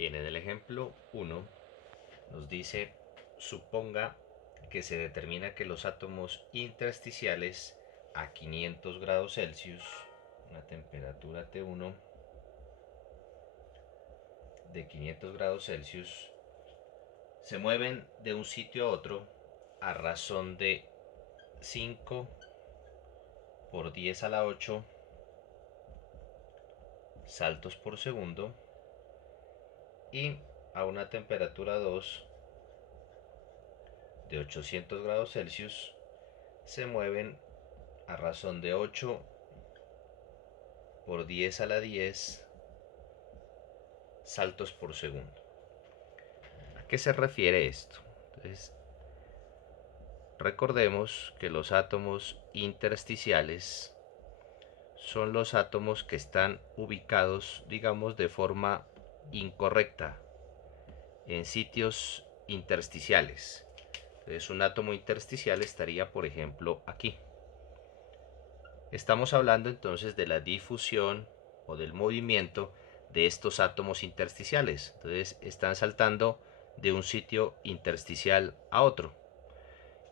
Bien, en el ejemplo 1 nos dice, suponga que se determina que los átomos intersticiales a 500 grados Celsius, una temperatura T1 de 500 grados Celsius, se mueven de un sitio a otro a razón de 5 por 10 a la 8 saltos por segundo, y a una temperatura 2 de 800 grados Celsius se mueven a razón de 8 por 10 a la 10 saltos por segundo. ¿A qué se refiere esto? Entonces, recordemos que los átomos intersticiales son los átomos que están ubicados, digamos, de forma incorrecta en sitios intersticiales. Entonces, un átomo intersticial estaría, por ejemplo, aquí. Estamos hablando entonces de la difusión o del movimiento de estos átomos intersticiales. Entonces, están saltando de un sitio intersticial a otro.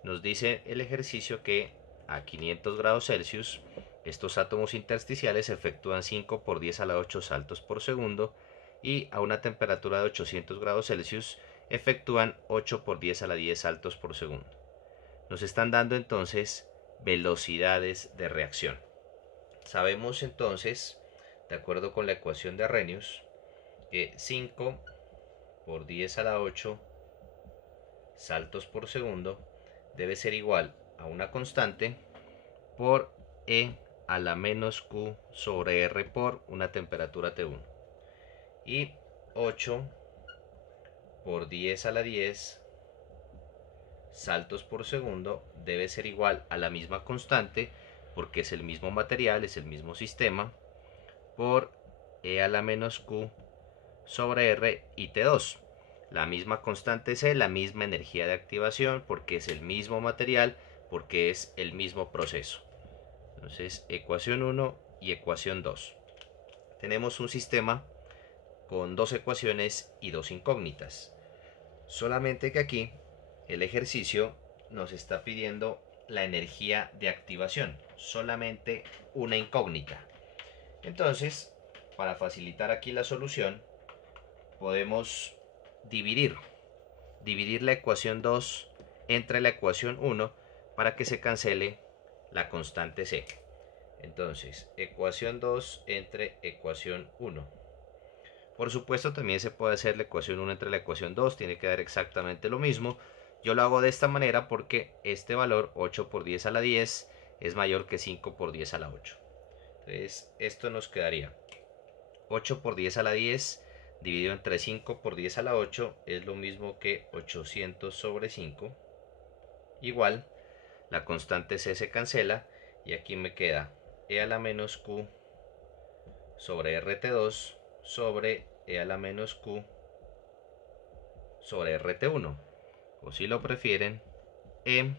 Nos dice el ejercicio que a 500 grados Celsius estos átomos intersticiales efectúan 5 por 10 a la 8 saltos por segundo, y a una temperatura de 800 grados Celsius efectúan 8 por 10 a la 10 saltos por segundo. Nos están dando entonces velocidades de reacción. Sabemos entonces, de acuerdo con la ecuación de Arrhenius, que 5 por 10 a la 8 saltos por segundo debe ser igual a una constante por E a la menos Q sobre R por una temperatura T1. Y 8 por 10 a la 10 saltos por segundo debe ser igual a la misma constante, porque es el mismo material, es el mismo sistema, por E a la menos Q sobre R y T2. La misma constante C, la misma energía de activación, porque es el mismo material, porque es el mismo proceso. Entonces, ecuación 1 y ecuación 2. Tenemos un sistema con dos ecuaciones y dos incógnitas. Solamente que aquí el ejercicio nos está pidiendo la energía de activación, solamente una incógnita. Entonces, para facilitar aquí la solución, podemos dividir la ecuación 2 entre la ecuación 1 para que se cancele la constante C. Entonces, ecuación 2 entre ecuación 1. Por supuesto, también se puede hacer la ecuación 1 entre la ecuación 2, tiene que dar exactamente lo mismo. Yo lo hago de esta manera porque este valor, 8 por 10 a la 10, es mayor que 5 por 10 a la 8. Entonces, esto nos quedaría 8 por 10 a la 10 dividido entre 5 por 10 a la 8 es lo mismo que 800 sobre 5. Igual, la constante C se cancela y aquí me queda E a la menos Q sobre RT2 sobre E a la menos Q sobre RT1. O si lo prefieren, E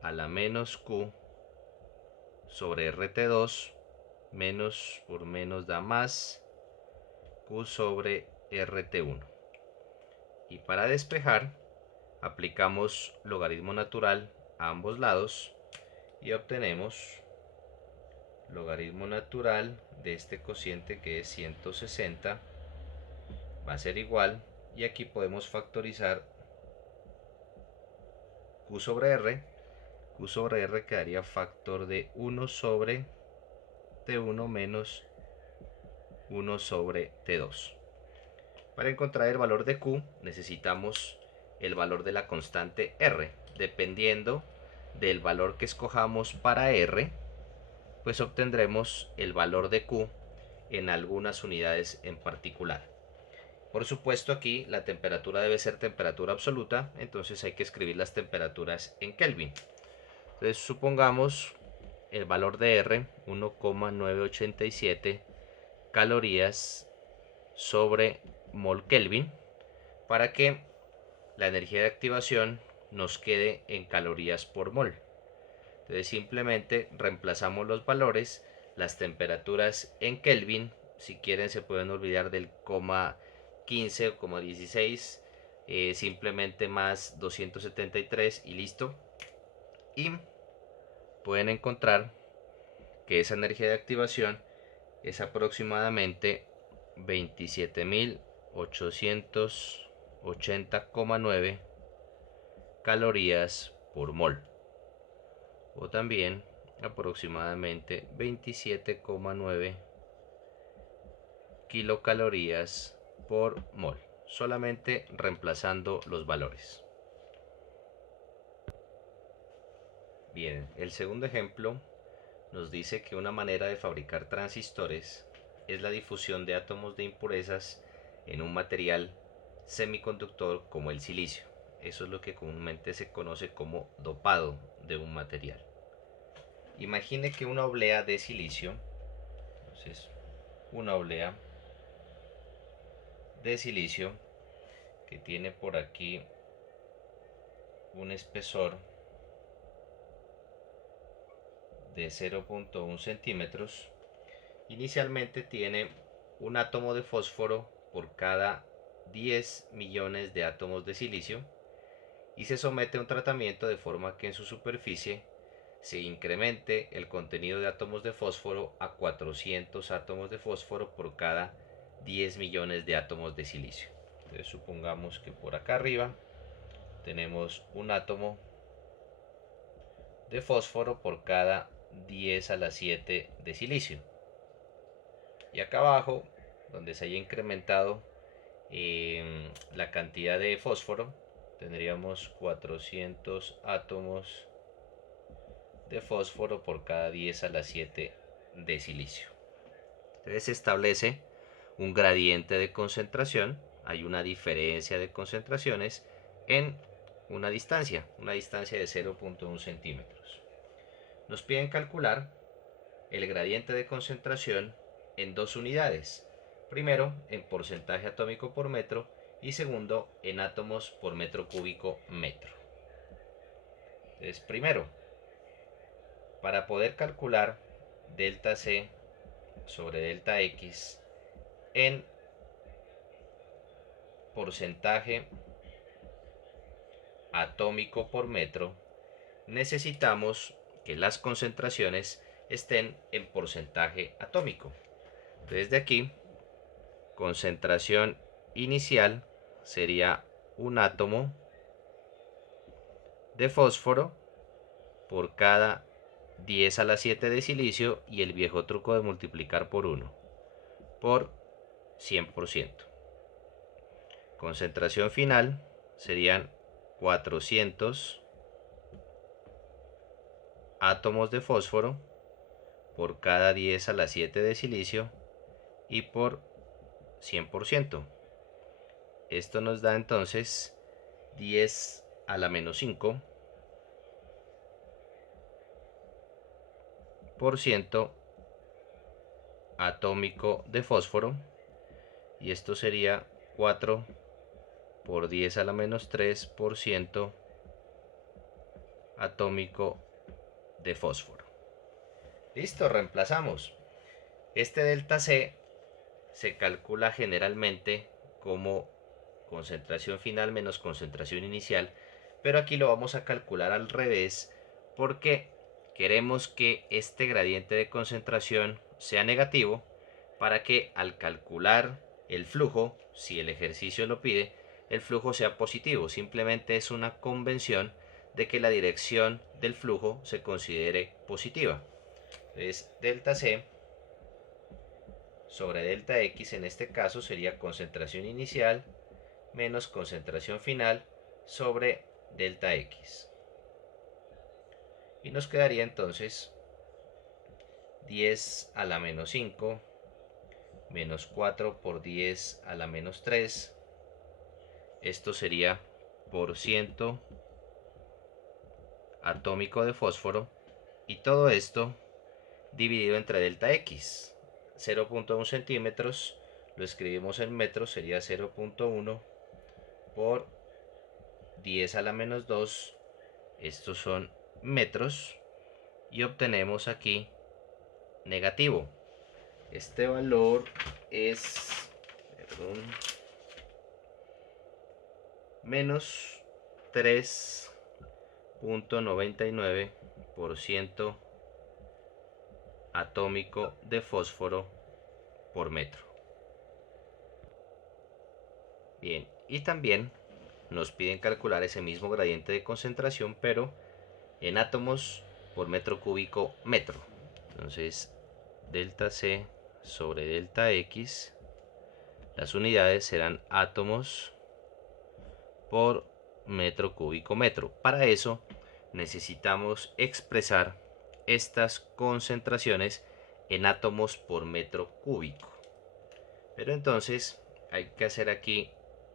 a la menos Q sobre RT2 menos por menos da más Q sobre RT1. Y para despejar, aplicamos logaritmo natural a ambos lados y obtenemos logaritmo natural de este cociente, que es 160, va a ser igual, y aquí podemos factorizar Q sobre R. Q sobre R quedaría factor de 1 sobre T1 menos 1 sobre T2. Para encontrar el valor de Q necesitamos el valor de la constante R. Dependiendo del valor que escojamos para R, pues obtendremos el valor de Q en algunas unidades en particular. Por supuesto, aquí la temperatura debe ser temperatura absoluta, entonces hay que escribir las temperaturas en Kelvin. Entonces supongamos el valor de R, 1,987 calorías sobre mol Kelvin, para que la energía de activación nos quede en calorías por mol. Entonces simplemente reemplazamos los valores, las temperaturas en Kelvin, si quieren se pueden olvidar del coma 15,16, simplemente más 273 y listo. Y pueden encontrar que esa energía de activación es aproximadamente 27.880,9 calorías por mol, o también aproximadamente 27,9 kilocalorías por mol, solamente reemplazando los valores. Bien, el segundo ejemplo nos dice que una manera de fabricar transistores es la difusión de átomos de impurezas en un material semiconductor como el silicio. Eso es lo que comúnmente se conoce como dopado de un material. Imagine que una oblea de silicio, entonces una oblea de silicio que tiene por aquí un espesor de 0.1 centímetros, inicialmente tiene un átomo de fósforo por cada 10 millones de átomos de silicio y se somete a un tratamiento de forma que en su superficie se incremente el contenido de átomos de fósforo a 400 átomos de fósforo por cada 10 millones de átomos de silicio. Entonces supongamos que por acá arriba tenemos un átomo de fósforo por cada 10 a la 7 de silicio. Y acá abajo, donde se haya incrementado la cantidad de fósforo, tendríamos 400 átomos de fósforo por cada 10 a la 7 de silicio. Entonces se establece un gradiente de concentración, hay una diferencia de concentraciones en una distancia de 0.1 centímetros. Nos piden calcular el gradiente de concentración en dos unidades. Primero, en porcentaje atómico por metro y segundo, en átomos por metro cúbico metro. Entonces, primero, para poder calcular delta C sobre delta X en porcentaje atómico por metro, necesitamos que las concentraciones estén en porcentaje atómico. Entonces de aquí, concentración inicial sería un átomo de fósforo por cada 10 a la 7 de silicio y el viejo truco de multiplicar por 1 por 100%. Concentración final serían 400 átomos de fósforo por cada 10 a la 7 de silicio y por 100%. Esto nos da entonces 10 a la menos 5 por ciento atómico de fósforo, y esto sería 4 por 10 a la menos 3 por ciento atómico de fósforo. Listo, reemplazamos. Este delta C se calcula generalmente como concentración final menos concentración inicial, pero aquí lo vamos a calcular al revés porque queremos que este gradiente de concentración sea negativo para que al calcular el flujo, si el ejercicio lo pide, el flujo sea positivo. Simplemente es una convención de que la dirección del flujo se considere positiva. Entonces delta C sobre delta X en este caso sería concentración inicial menos concentración final sobre delta X. Y nos quedaría entonces 10 a la menos 5 menos 4 por 10 a la menos 3. Esto sería por ciento atómico de fósforo, y todo esto dividido entre delta X. 0.1 centímetros lo escribimos en metros, sería 0.1 por 10 a la menos 2, estos son metros, y obtenemos aquí negativo. Este valor es, perdón, menos 3.99% atómico de fósforo por metro. Bien, y también nos piden calcular ese mismo gradiente de concentración, pero en átomos por metro cúbico metro. Entonces, delta C sobre delta X, las unidades serán átomos por metro cúbico metro. Para eso necesitamos expresar estas concentraciones en átomos por metro cúbico. Pero entonces hay que hacer aquí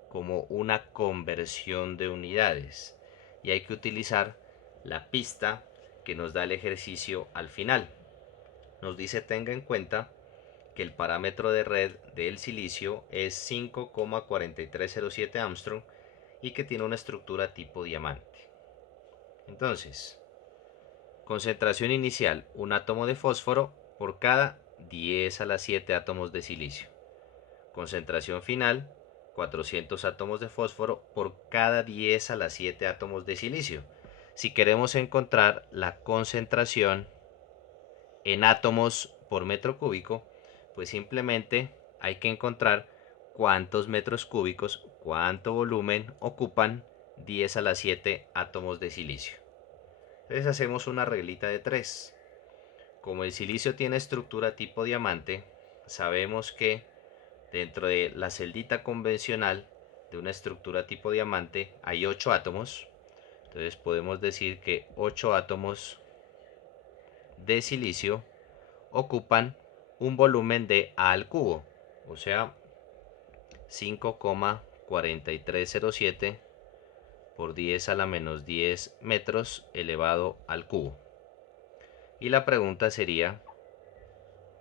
como una conversión de unidades y hay que utilizar la pista que nos da el ejercicio al final. Nos dice tenga en cuenta que el parámetro de red del silicio es 5,4307 Armstrong y que tiene una estructura tipo diamante. Entonces, concentración inicial, un átomo de fósforo por cada 10 a la 7 átomos de silicio. Concentración final, 400 átomos de fósforo por cada 10 a la 7 átomos de silicio. Si queremos encontrar la concentración en átomos por metro cúbico, pues simplemente hay que encontrar cuántos metros cúbicos, cuánto volumen ocupan 10 a la 7 átomos de silicio. Entonces hacemos una reglita de 3. Como el silicio tiene estructura tipo diamante, sabemos que dentro de la celdita convencional de una estructura tipo diamante hay 8 átomos. Entonces podemos decir que 8 átomos de silicio ocupan un volumen de A al cubo, o sea, 5,4307 por 10 a la menos 10 metros elevado al cubo. Y la pregunta sería,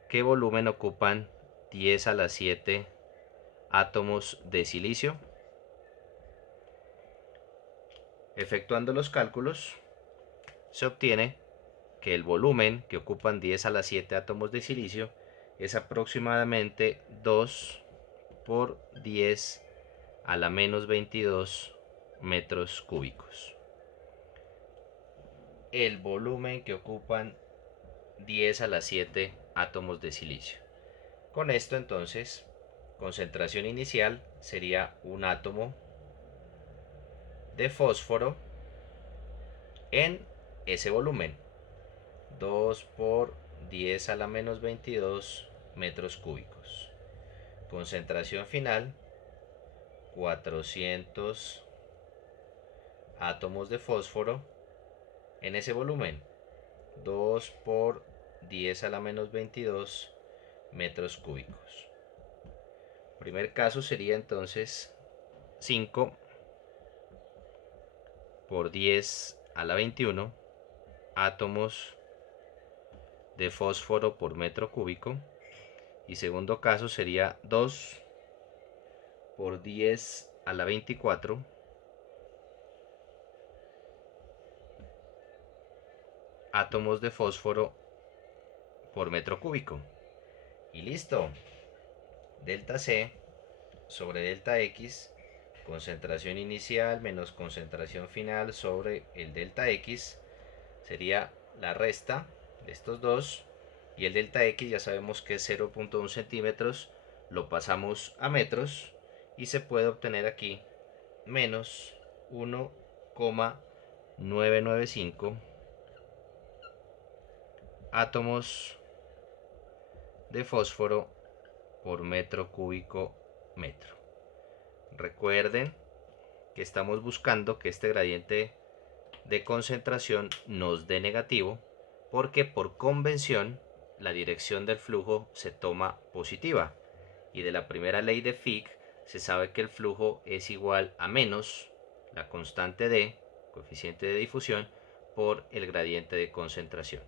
¿qué volumen ocupan 10 a la 7 átomos de silicio? Efectuando los cálculos, se obtiene que el volumen que ocupan 10 a la 7 átomos de silicio es aproximadamente 2 por 10 a la menos 22 metros cúbicos. El volumen que ocupan 10 a la 7 átomos de silicio. Con esto entonces, concentración inicial sería un átomo de fósforo en ese volumen, 2 por 10 a la menos 22 metros cúbicos. Concentración final, 400 átomos de fósforo en ese volumen, 2 por 10 a la menos 22 metros cúbicos. Primer caso sería entonces 5 por 10 a la 21 átomos de fósforo por metro cúbico. Y segundo caso sería 2 por 10 a la 24 átomos de fósforo por metro cúbico. Y listo. Delta C sobre delta X, concentración inicial menos concentración final sobre el delta X, sería la resta de estos dos. Y el delta X ya sabemos que es 0.1 centímetros, lo pasamos a metros y se puede obtener aquí menos 1,995 átomos de fósforo por metro cúbico metro. Recuerden que estamos buscando que este gradiente de concentración nos dé negativo, porque por convención la dirección del flujo se toma positiva, y de la primera ley de Fick se sabe que el flujo es igual a menos la constante D, coeficiente de difusión, por el gradiente de concentración.